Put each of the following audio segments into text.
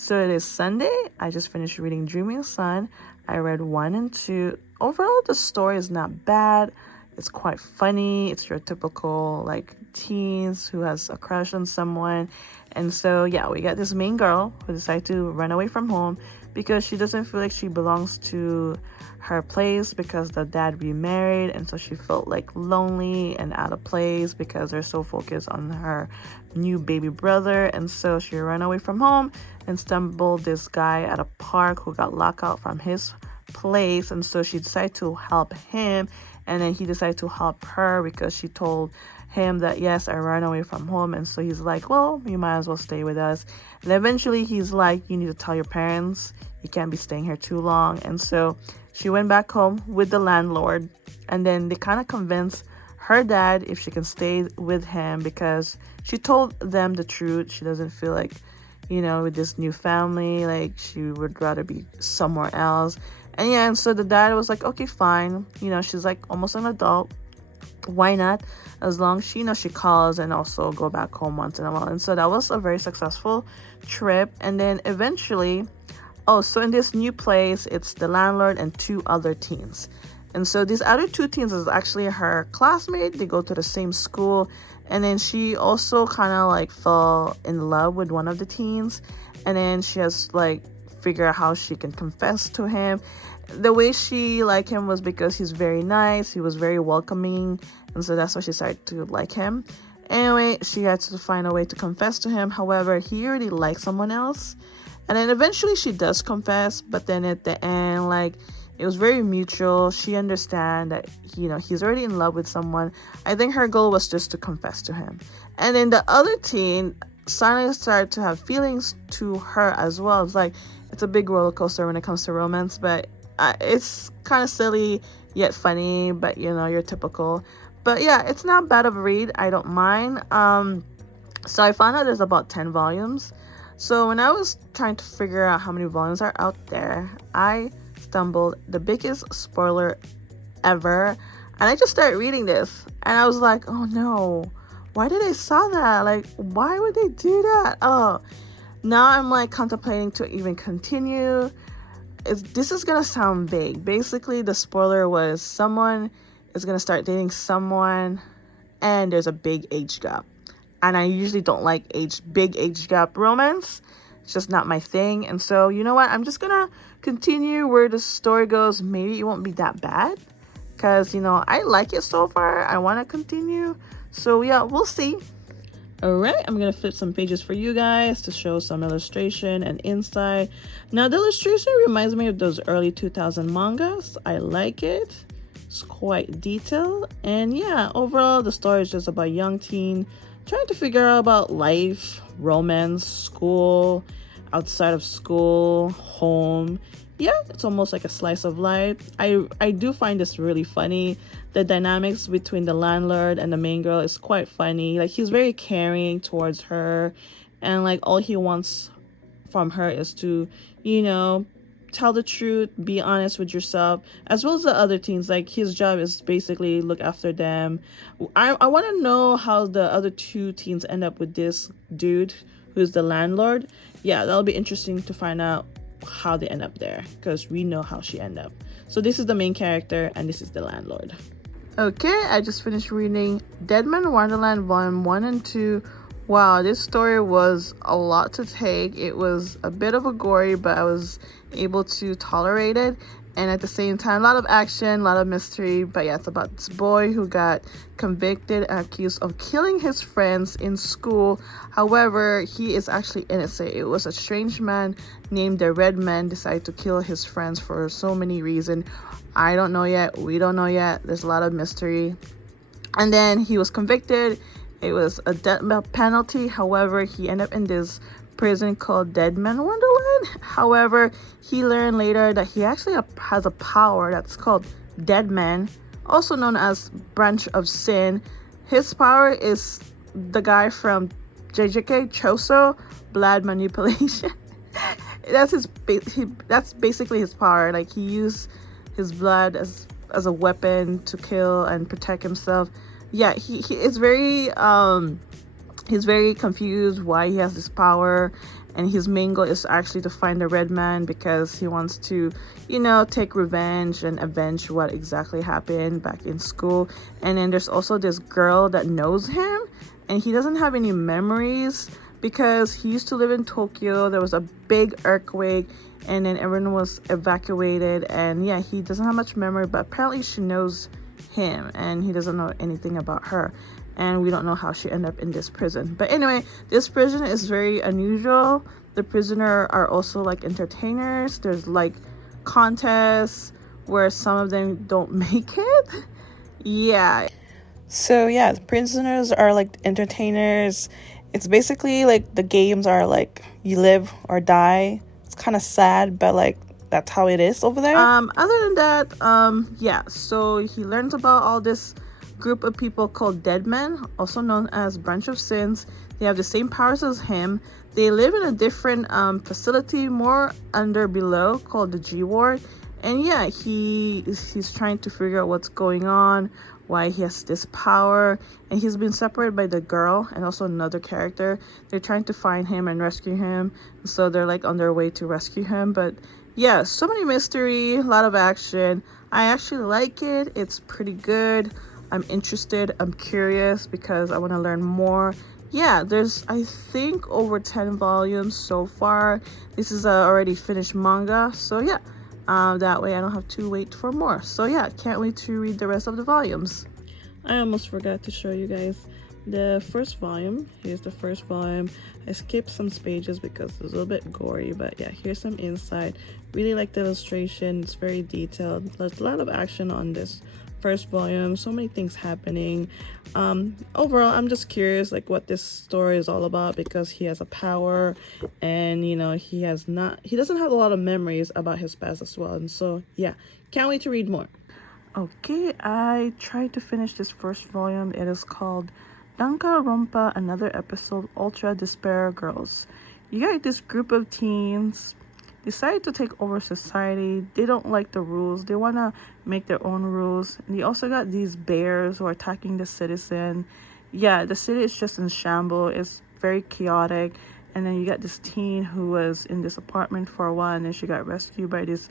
So it is Sunday. I just finished reading Dreaming Sun. I read 1 and 2. Overall, the story is not bad. It's quite funny. It's your typical like teens who has a crush on someone. And so yeah, we got this main girl who decided to run away from home because she doesn't feel like she belongs to her place because the dad remarried, and so she felt like lonely and out of place because they're so focused on her new baby brother. And so she ran away from home and stumbled this guy at a park who got locked out from his place, and so she decided to help him, and then he decided to help her because she told him that yes, I ran away from home. And so he's like, well, you might as well stay with us. And eventually he's like, you need to tell your parents, you can't be staying here too long. And so she went back home with the landlord, and then they kind of convinced her dad if she can stay with him because she told them the truth. She doesn't feel like, with this new family, like she would rather be somewhere else. And yeah, and so the dad was like, okay, fine. She's like almost an adult. Why not? As long as she calls and also go back home once in a while. And so that was a very successful trip. And then eventually, so in this new place, it's the landlord and 2 other teens. And so these other 2 teens is actually her classmate. They go to the same school. And then she also kind of like fell in love with one of the teens. And then she has like figure out how she can confess to him. The way she liked him was because he's very nice. He was very welcoming. And so that's why she started to like him. Anyway, she had to find a way to confess to him. However, he already liked someone else. And then eventually she does confess. But then at the end, like, it was very mutual. She understand that, he's already in love with someone. I think her goal was just to confess to him. And then the other teen suddenly started to have feelings to her as well. It's like, it's a big roller coaster when it comes to romance. But it's kind of silly yet funny, but you're typical. But yeah, it's not bad of a read. I don't mind. So I found out there's about 10 volumes. So when I was trying to figure out how many volumes are out there, I stumbled the biggest spoiler ever, and I just started reading this, and I was like, oh no, why did I saw that? Like, why would they do that? Oh, now I'm like contemplating to even continue. This is gonna sound vague. Basically, the spoiler was someone is gonna start dating someone, and there's a big age gap. And I usually don't like big age gap romance. It's just not my thing. And so, you know what? I'm just gonna continue where the story goes. Maybe it won't be that bad, because I like it so far. I want to continue. So yeah, we'll see. All right, I'm going to flip some pages for you guys to show some illustration and insight. Now, the illustration reminds me of those early 2000 mangas. I like it. It's quite detailed. And yeah, overall, the story is just about a young teen trying to figure out about life, romance, school, outside of school, home. Yeah, it's almost like a slice of life. I do find this really funny. The dynamics between the landlord and the main girl is quite funny. Like, he's very caring towards her, and like all he wants from her is to, tell the truth, be honest with yourself, as well as the other teens. Like, his job is basically look after them. I want to know how the other 2 teens end up with this dude who's the landlord. Yeah, that'll be interesting to find out how they end up there, because we know how she ended up. So this is the main character, and this is the landlord. Okay, I just finished reading Deadman Wonderland Volume 1 and 2. Wow, this story was a lot to take. It was a bit of a gory, but I was able to tolerate it. And at the same time, a lot of action, a lot of mystery. But yeah, it's about this boy who got convicted and accused of killing his friends in school. However, he is actually innocent. It was a strange man named the Red Man decided to kill his friends for so many reasons. I don't know yet. We don't know yet. There's a lot of mystery. And then he was convicted. It was a death penalty. However, he ended up in this prison called Deadman Wonderland. However, he learned later that he actually has a power that's called Deadman, also known as Branch of Sin. His power is the guy from JJK Choso, blood manipulation. That's basically his power. Like, he used his blood as a weapon to kill and protect himself. Yeah, he is very he's very confused why he has this power, and his main goal is actually to find the red man because he wants to, take revenge and avenge what exactly happened back in school. And then there's also this girl that knows him, and he doesn't have any memories because he used to live in Tokyo. There was a big earthquake, and then everyone was evacuated, and yeah, he doesn't have much memory, but apparently she knows him and he doesn't know anything about her, and we don't know how she ended up in this prison. But anyway, this prison is very unusual. The prisoner are also like entertainers. There's like contests where some of them don't make it. Yeah, so yeah, the prisoners are like entertainers. It's basically like the games are like you live or die. It's kind of sad, but like that's how it is over there. Other than that, yeah, so he learns about all this group of people called dead men, also known as branch of sins. They have the same powers as him. They live in a different facility, more under below, called the G ward. And yeah, he's trying to figure out what's going on, why he has this power, and he's been separated by the girl and also another character. They're trying to find him and rescue him, so they're like on their way to rescue him. But yeah, so many mystery, a lot of action. I actually like it. It's pretty good. I'm interested, I'm curious because I want to learn more. Yeah, there's I think over 10 volumes so far. This is already finished manga, so yeah, that way I don't have to wait for more. So yeah, can't wait to read the rest of the volumes. I almost forgot to show you guys the first volume. Here's the first volume. I skipped some pages because it's a little bit gory, but yeah, here's some insight. Really like the illustration. It's very detailed. There's a lot of action on this first volume, so many things happening. Overall, I'm just curious like what this story is all about because he has a power, and he doesn't have a lot of memories about his past as well. And so yeah, can't wait to read more. Okay, I tried to finish this first volume. It is called Danka Rompa, Another Episode, Ultra Despair Girls. You got this group of teens decide to take over society. They don't like the rules. They want to make their own rules. And they also got these bears who are attacking the citizen. Yeah, the city is just in shambles. It's very chaotic. And then you got this teen who was in this apartment for a while, and then she got rescued by this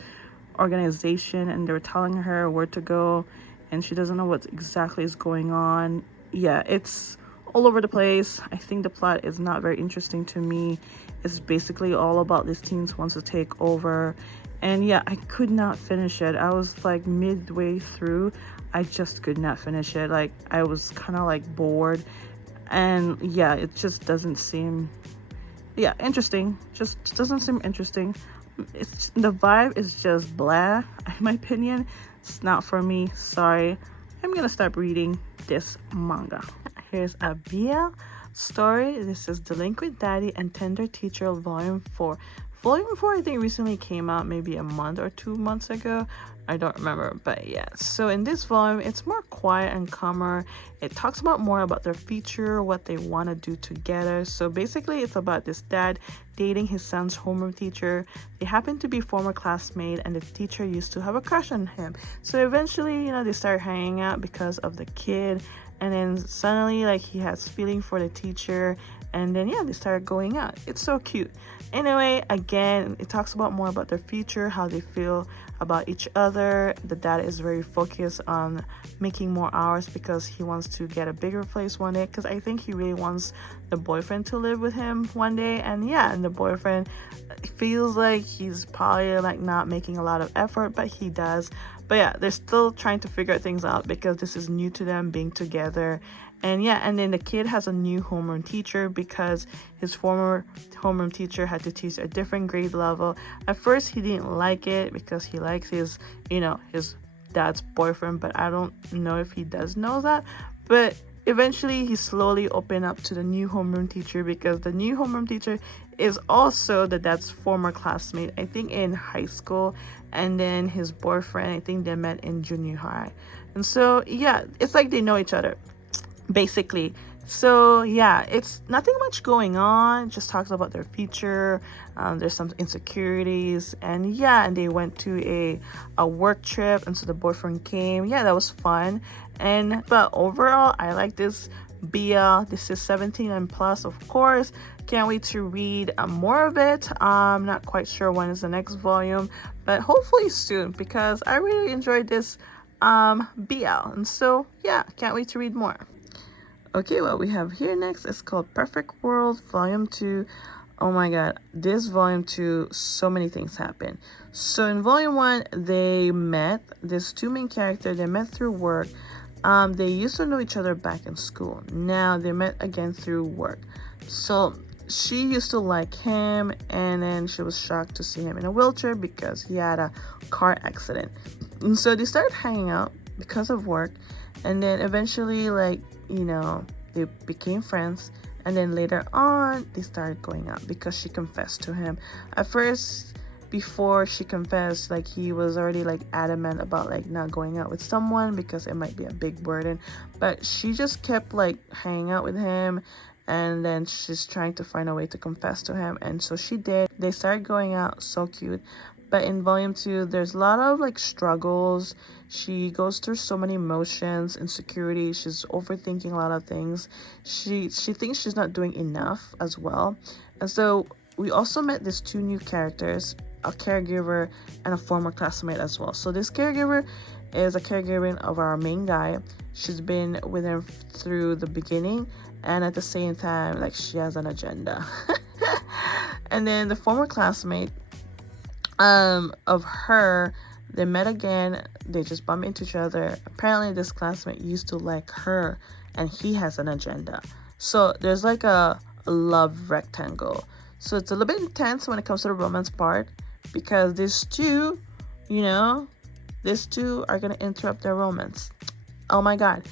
organization, and they were telling her where to go, and she doesn't know what exactly is going on. Yeah, it's all over the place. I think the plot is not very interesting to me. It's basically all about these teens wants to take over, and yeah, I could not finish it. I was like midway through, I just could not finish it. Like I was kind of like bored, and yeah, it just doesn't seem interesting. Just doesn't seem interesting. The vibe is just blah, in my opinion. It's not for me. Sorry. I'm gonna stop reading this manga. Here's a BL story. This is Delinquent Daddy and Tender Teacher Volume 4. Volume 4 I think recently came out, maybe a month or 2 months ago. I don't remember, but yeah. So in this volume, it's more quiet and calmer. It talks about more about their future, what they want to do together. So basically, it's about this dad dating his son's homeroom teacher. They happen to be former classmates, and the teacher used to have a crush on him. So eventually, they start hanging out because of the kid. And then suddenly, like, he has feeling for the teacher. And then, yeah, they start going out. It's so cute. Anyway, again, it talks about more about their future, how they feel about each other. The dad is very focused on making more hours because he wants to get a bigger place one day, because I think he really wants the boyfriend to live with him one day. And yeah, and the boyfriend feels like he's probably like not making a lot of effort, but he does. But yeah, they're still trying to figure things out because this is new to them being together. And yeah, and then the kid has a new homeroom teacher because his former homeroom teacher had to teach a different grade level. At first, he didn't like it because he likes his dad's boyfriend, but I don't know if he does know that. But eventually, he slowly opened up to the new homeroom teacher because the new homeroom teacher is also the dad's former classmate, I think in high school. And then his boyfriend, I think they met in junior high. And so, yeah, it's like they know each other, basically. So yeah, it's nothing much going on. It just talks about their future. There's some insecurities, and yeah, and they went to a work trip, and so the boyfriend came. Yeah, that was fun. But overall, I like this BL. This is 17 and plus, of course. Can't wait to read more of it. I'm not quite sure when is the next volume, but hopefully soon, because I really enjoyed this BL. And so yeah, can't wait to read more. Okay, what we have here next is called Perfect World Volume 2. Oh my god, this volume 2, so many things happen. So in volume 1, they met. There's two main characters. They met through work. They used to know each other back in school. Now they met again through work. So she used to like him, and then she was shocked to see him in a wheelchair because he had a car accident. And so they started hanging out because of work, and then eventually, like, you know, they became friends. And then later on, they started going out because she confessed to him. At first, before she confessed, like, he was already like adamant about like not going out with someone because it might be a big burden. But she just kept like hanging out with him, and then she's trying to find a way to confess to him. And so she did. They started going out, so cute. But in volume 2, there's a lot of like struggles. She goes through so many emotions, insecurity. She's overthinking a lot of things. She thinks she's not doing enough as well. And so we also met these two new characters, a caregiver and a former classmate as well. So this caregiver is a caregiver of our main guy. She's been with him through the beginning, and at the same time, like, she has an agenda. And then the former classmate of her, they met again. They just bumped into each other. Apparently this classmate used to like her, and he has an agenda. So there's like a love rectangle. So it's a little bit intense when it comes to the romance part, because these two, you know, these two are gonna interrupt their romance. Oh my god.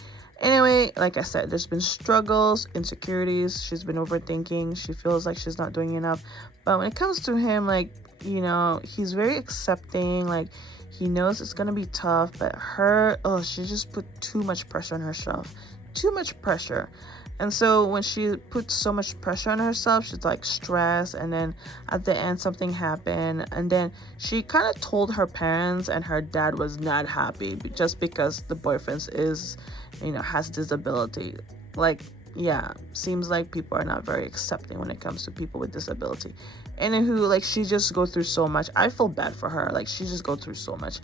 Anyway, like I said, there's been struggles, insecurities. She's been overthinking. She feels like she's not doing enough. But when it comes to him, like, you know, he's very accepting. Like, he knows it's gonna be tough, but her, oh, she just put too much pressure on herself. Too much pressure. And so when she puts so much pressure on herself, she's like stressed, and then at the end something happened, and then she kind of told her parents, and her dad was not happy just because the boyfriend is, you know, has disability. Like, yeah, seems like people are not very accepting when it comes to people with disability. Anywho, like, she just go through so much. I feel bad for her. Like, she just go through so much.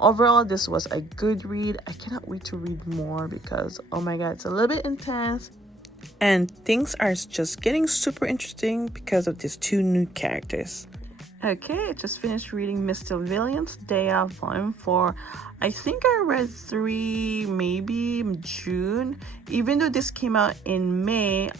Overall, this was a good read. I cannot wait to read more because, oh my god, it's a little bit intense. And things are just getting super interesting because of these two new characters. Okay, I just finished reading Mr. Valiant's Day Off Volume 4. I think I read 3 maybe in June. Even though this came out in May,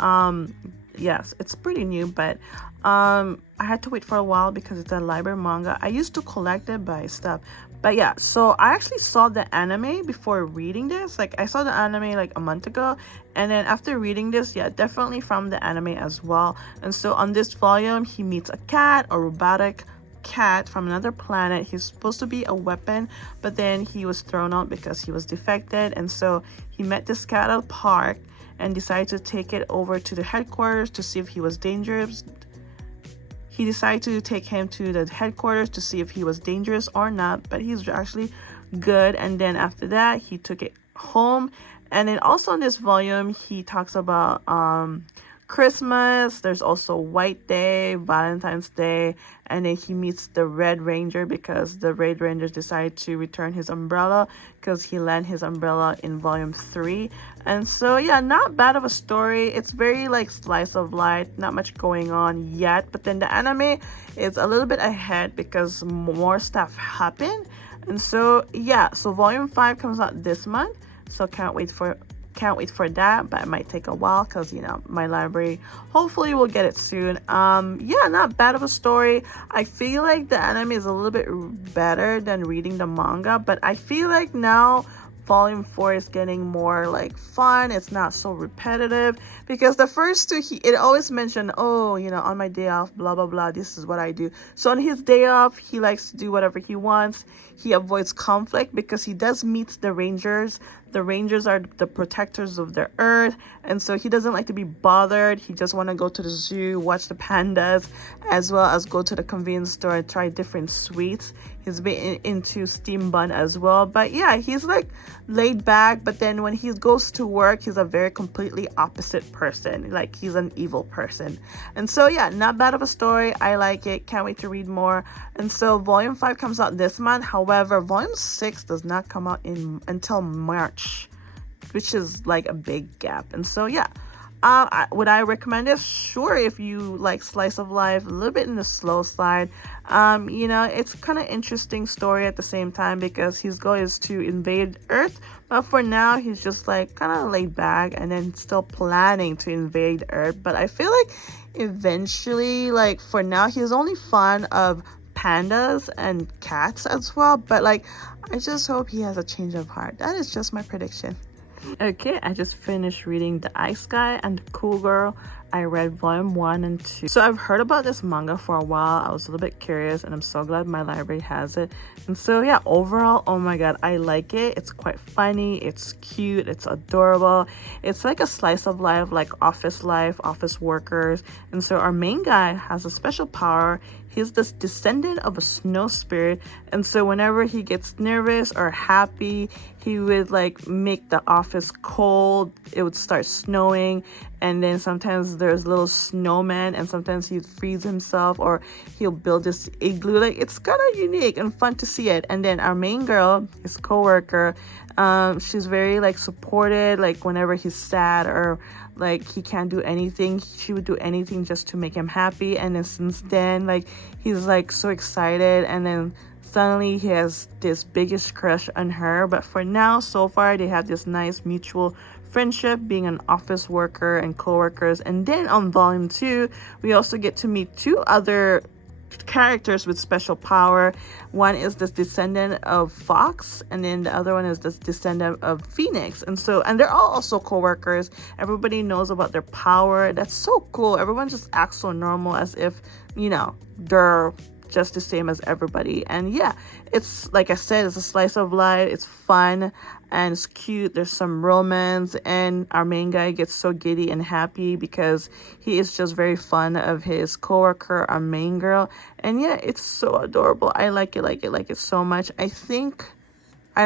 yes, it's pretty new, but I had to wait for a while because it's a library manga. I used to collect it, but I stopped. But yeah, so I actually saw the anime before reading this. Like, I saw the anime like a month ago, and then after reading this, yeah, definitely from the anime as well. And so on this volume, he meets a cat, a robotic cat from another planet. He's supposed to be a weapon, but then he was thrown out because he was defected. And so he met this cat at a park and decided to take it over to the headquarters to see if he was dangerous. He decided to take him to the headquarters to see if he was dangerous or not, but he's actually good. And then after that, he took it home. And then also in this volume, he talks about Christmas. There's also White Day, Valentine's Day, and then he meets the Red Ranger because the Red Ranger decided to return his umbrella because he lent his umbrella in volume 3. And so yeah, not bad of a story. It's very like slice of life, not much going on yet, but then the anime is a little bit ahead because more stuff happened. And so yeah, so volume 5 comes out this month, so can't wait for that, but it might take a while because, you know, my library hopefully will get it soon. Yeah, not bad of a story. I feel like the anime is a little bit better than reading the manga, but I feel like now volume 4 is getting more like fun. It's not so repetitive because the first two, it always mentioned, oh, you know, on my day off, blah blah blah, this is what I do. So on his day off, he likes to do whatever he wants. He avoids conflict because he does meet the rangers, The Rangers are the protectors of the earth, and so he doesn't like to be bothered. He just want to go to the zoo, watch the pandas, as well as go to the convenience store and try different sweets. He's been into steam bun as well. But yeah, he's like laid back, but then when he goes to work, he's a very completely opposite person. Like, he's an evil person. And so yeah, not bad of a story. I like it. Can't wait to read more. And so volume 5 comes out this month. However, volume 6 does not come out until March, which is like a big gap. And so yeah, would I recommend it? Sure, if you like slice of life, a little bit in the slow side. You know, it's kind of interesting story at the same time because his goal is to invade Earth, but for now he's just like kind of laid back and then still planning to invade Earth. But I feel like eventually, like for now, he's only fond of pandas and cats as well. But like, I just hope he has a change of heart. That is just my prediction. Okay, I just finished reading The Ice Guy and The Cool Girl. I read volume 1 and 2. So I've heard about this manga for a while. I was a little bit curious and I'm so glad my library has it. And so yeah, overall, oh my god, I like it. It's quite funny, it's cute, it's adorable. It's like a slice of life, like office life, office workers. And so our main guy has a special power. He's this descendant of a snow spirit, and so whenever he gets nervous or happy, he would like make the office cold. It would start snowing, and then sometimes there's little snowmen, and sometimes he'd freeze himself or he'll build this igloo. Like, it's kind of unique and fun to see it. And then our main girl, his co-worker, she's very like supported. Like whenever he's sad or like he can't do anything, she would do anything just to make him happy. And then since then, like, he's like so excited, and then suddenly he has this biggest crush on her. But for now, so far, they have this nice mutual friendship, being an office worker and co-workers. And then on volume 2, we also get to meet 2 other characters with special power. One is this descendant of Fox, and then the other one is this descendant of Phoenix. And they're all also co-workers. Everybody knows about their power. That's so cool. Everyone just acts so normal, as if, you know, they're just the same as everybody. And yeah, it's like I said, it's a slice of life. It's fun and it's cute. There's some romance, and our main guy gets so giddy and happy because he is just very fond of his coworker, our main girl. And yeah, it's so adorable. I like it so much. I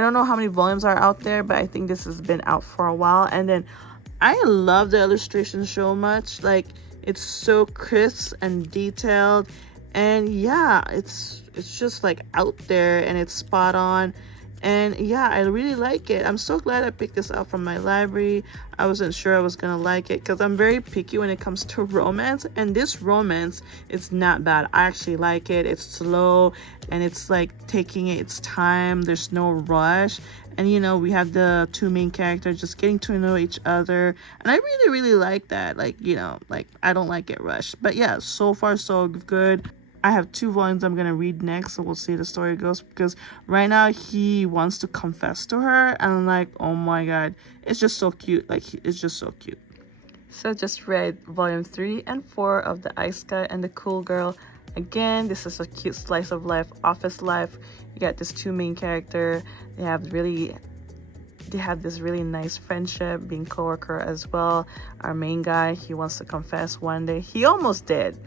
don't know how many volumes are out there, but I think this has been out for a while. And then I love the illustration so much. Like, it's so crisp and detailed. And yeah, it's just like out there and it's spot on. And yeah, I really like it. I'm so glad I picked this up from my library. I wasn't sure I was gonna like it because I'm very picky when it comes to romance, and this romance, it's not bad. I actually like it. It's slow and it's like taking its time. There's no rush. And you know, we have the 2 main characters just getting to know each other, and I really like that. Like, you know, like, I don't like it rushed. But yeah, so far so good. I have 2 volumes I'm gonna read next, so we'll see how the story goes, because right now he wants to confess to her, and I'm like, oh my god, it's just so cute. Like, it's just so cute. So just read volume 3 and 4 of The Ice Guy and The Cool Girl. Again, this is a cute slice of life, office life. You got this 2 main character. They have this really nice friendship, being co-worker as well. Our main guy, he wants to confess one day. He almost did.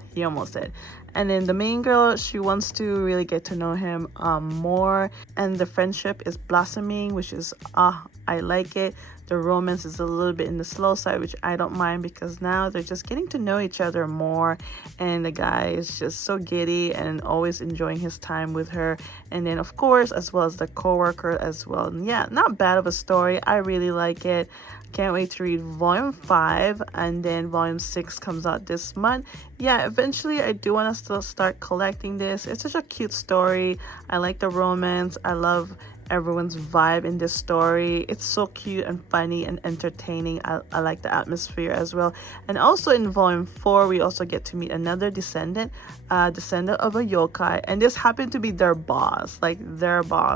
And then the main girl, she wants to really get to know him more. And the friendship is blossoming, which is, I like it. The romance is a little bit in the slow side, which I don't mind, because now they're just getting to know each other more. And the guy is just so giddy and always enjoying his time with her. And then, of course, as well as the co-worker as well. And yeah, not bad of a story. I really like it. Can't wait to read volume 5, and then volume 6 comes out this month. Yeah, eventually I do want to still start collecting this. It's such a cute story. I like the romance. I love everyone's vibe in this story. It's so cute and funny and entertaining. I like the atmosphere as well. And also in volume 4, we also get to meet another descendant of a yokai, and this happened to be their boss.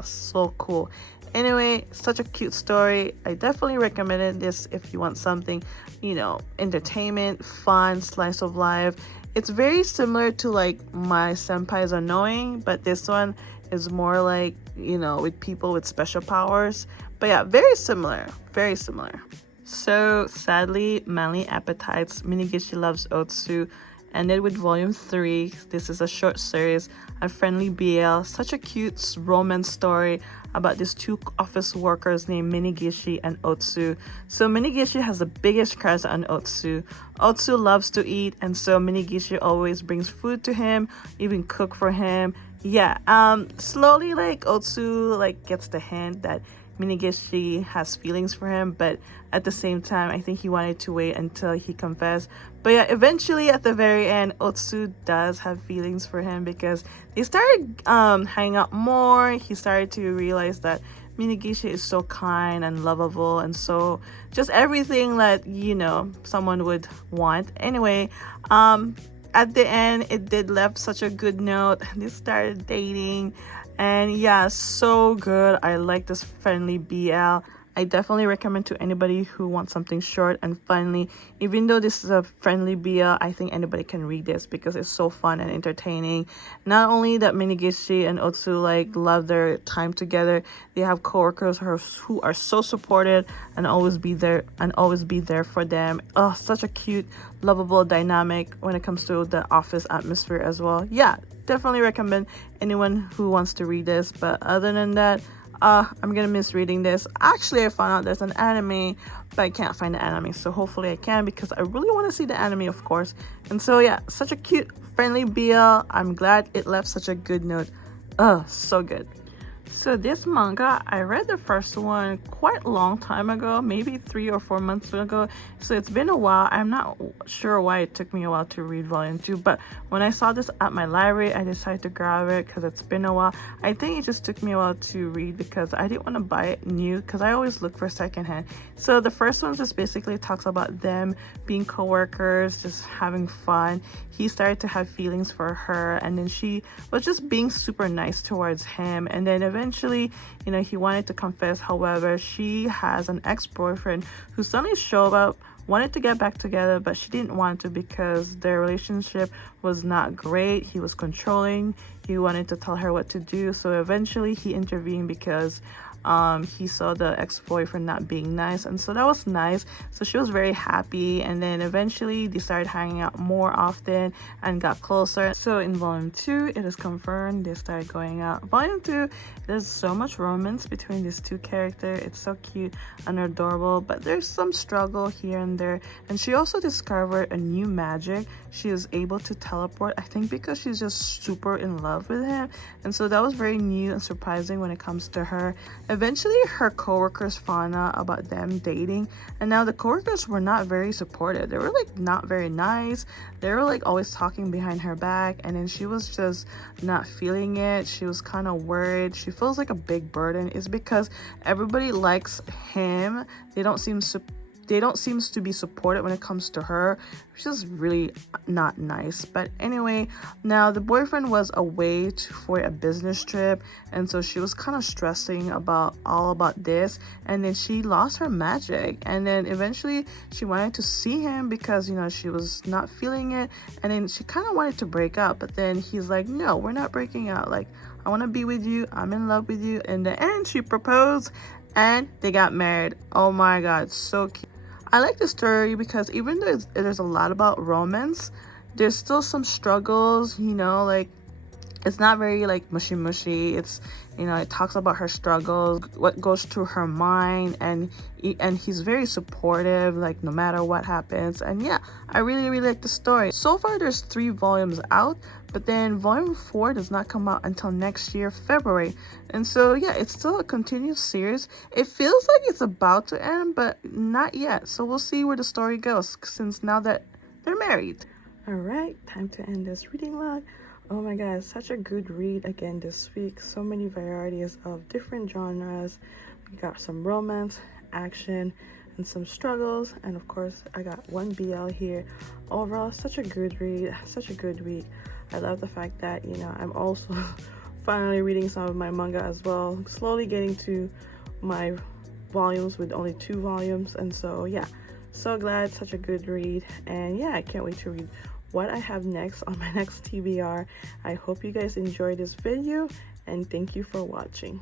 So cool. Anyway, such a cute story. I definitely recommend this if you want something, you know, entertainment, fun, slice of life. It's very similar to like My Senpai is Annoying, but this one is more like, you know, with people with special powers. But yeah, very similar, very similar. So sadly, Manly Appetites Minigishi Loves Otsu ended with volume 3. This is a short series, a friendly BL, such a cute romance story about these two office workers named Minigishi and Otsu. So Minigishi has the biggest crush on Otsu. Otsu loves to eat, and so Minigishi always brings food to him, even cook for him. Yeah, slowly like Otsu like gets the hint that Minigishi has feelings for him, but at the same time, I think he wanted to wait until he confessed. But yeah, eventually at the very end, Otsu does have feelings for him because they started hanging out more. He started to realize that Minigishi is so kind and lovable, and so just everything that, you know, someone would want. Anyway, at the end, it did left such a good note. They started dating, and yeah, so good. I like this friendly BL. I definitely recommend to anybody who wants something short and funny. Even though this is a friendly BL, I think anybody can read this because it's so fun and entertaining. Not only that Minigishi and Otsu like love their time together, they have coworkers who are so supportive and always be there for them. Oh, such a cute, lovable dynamic when it comes to the office atmosphere as well. Yeah, definitely recommend anyone who wants to read this. But other than that, I'm gonna miss reading this. Actually, I found out there's an anime, but I can't find the anime, so hopefully I can, because I really want to see the anime, of course. And so yeah, such a cute, friendly BL. I'm glad it left such a good note. So good. So this manga, I read the first one quite a long time ago, maybe 3 or 4 months ago. So it's been a while. I'm not sure why it took me a while to read volume 2, but when I saw this at my library, I decided to grab it because it's been a while. I think it just took me a while to read because I didn't want to buy it new because I always look for secondhand. So the first one just basically talks about them being co-workers, just having fun. He started to have feelings for her, and then she was just being super nice towards him, and then eventually, you know, he wanted to confess. However, she has an ex-boyfriend who suddenly showed up, wanted to get back together, but she didn't want to because their relationship was not great. He was controlling. He wanted to tell her what to do, so eventually he intervened because he saw the ex-boyfriend not being nice, and so that was nice. So she was very happy, and then eventually they started hanging out more often and got closer. So in volume 2, it is confirmed they started going out. Volume 2, there's so much romance between these two characters. It's so cute and adorable, but there's some struggle here and there. And she also discovered a new magic. She is able to teleport, I think because she's just super in love with him, and so that was very new and surprising when it comes to her. Eventually, her coworkers found out about them dating, and now the coworkers were not very supportive. They were like not very nice. They were like always talking behind her back, and then she was just not feeling it. She was kind of worried. She feels like a big burden. It's because everybody likes him. They don't seem to be supported when it comes to her, which is really not nice. But anyway, now the boyfriend was away for a business trip, and so she was kind of stressing about this, and then she lost her magic, and then eventually she wanted to see him because, you know, she was not feeling it, and then she kind of wanted to break up, but then he's like, no, we're not breaking up, like, I want to be with you, I'm in love with you. In the end, she proposed and they got married. Oh my god, so cute. I like the story because even though there's a lot about romance, there's still some struggles, you know, like it's not very like mushy. It's, you know, it talks about her struggles, what goes through her mind, and he's very supportive, like no matter what happens. And yeah, I really like the story. So far there's 3 volumes out, but then volume 4 does not come out until next year, February. And so yeah, it's still a continuous series. It feels like it's about to end, but not yet. So we'll see where the story goes since now that they're married. All right, time to end this reading log. Oh my god, such a good read again this week. So many varieties of different genres. We got some romance, action, and some struggles, and of course I got one BL here. Overall, such a good read, such a good week. I love the fact that, you know, I'm also finally reading some of my manga as well, slowly getting to my volumes with only 2 volumes. And so yeah, so glad, such a good read. And yeah, I can't wait to read what I have next on my next TBR. I hope you guys enjoyed this video, and thank you for watching.